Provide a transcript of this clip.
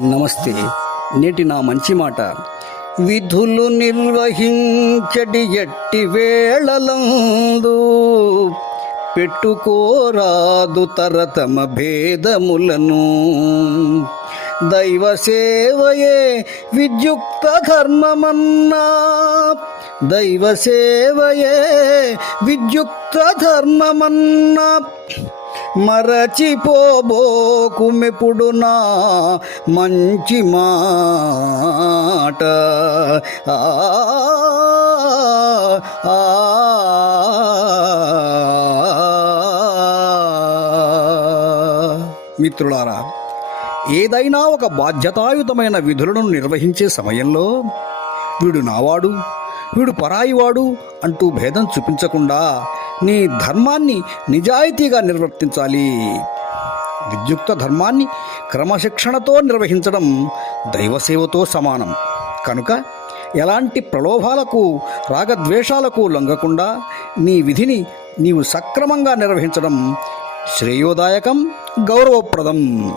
నమస్తే. నేటి నా మంచి మాట, విధులు నిర్వహించడి ఎట్టి వేళలందు పెట్టుకోరాదు తరతమ భేదములను. దైవ సేవయే విద్యుక్త ధర్మమన్నా, దైవ సేవయే విద్యుక్త ధర్మమన్నా. మరచిపోబోకుమెప్పుడు నా మంచి మాట. మిత్రులారా, ఏదైనా ఒక బాధ్యతాయుతమైన విధులను నిర్వహించే సమయంలో వీడు నావాడు, వీడు పరాయివాడు అంటూ భేదం చూపించకుండా నీ ధర్మాన్ని నిజాయితీగా నిర్వర్తించాలి. విద్యుక్త ధర్మాన్ని క్రమశిక్షణతో నిర్వహించడం దైవసేవతో సమానం. కనుక ఎలాంటి ప్రలోభాలకు, రాగద్వేషాలకు లొంగకుండా నీ విధిని నీవు సక్రమంగా నిర్వహించడం శ్రేయోదాయకం, గౌరవప్రదం.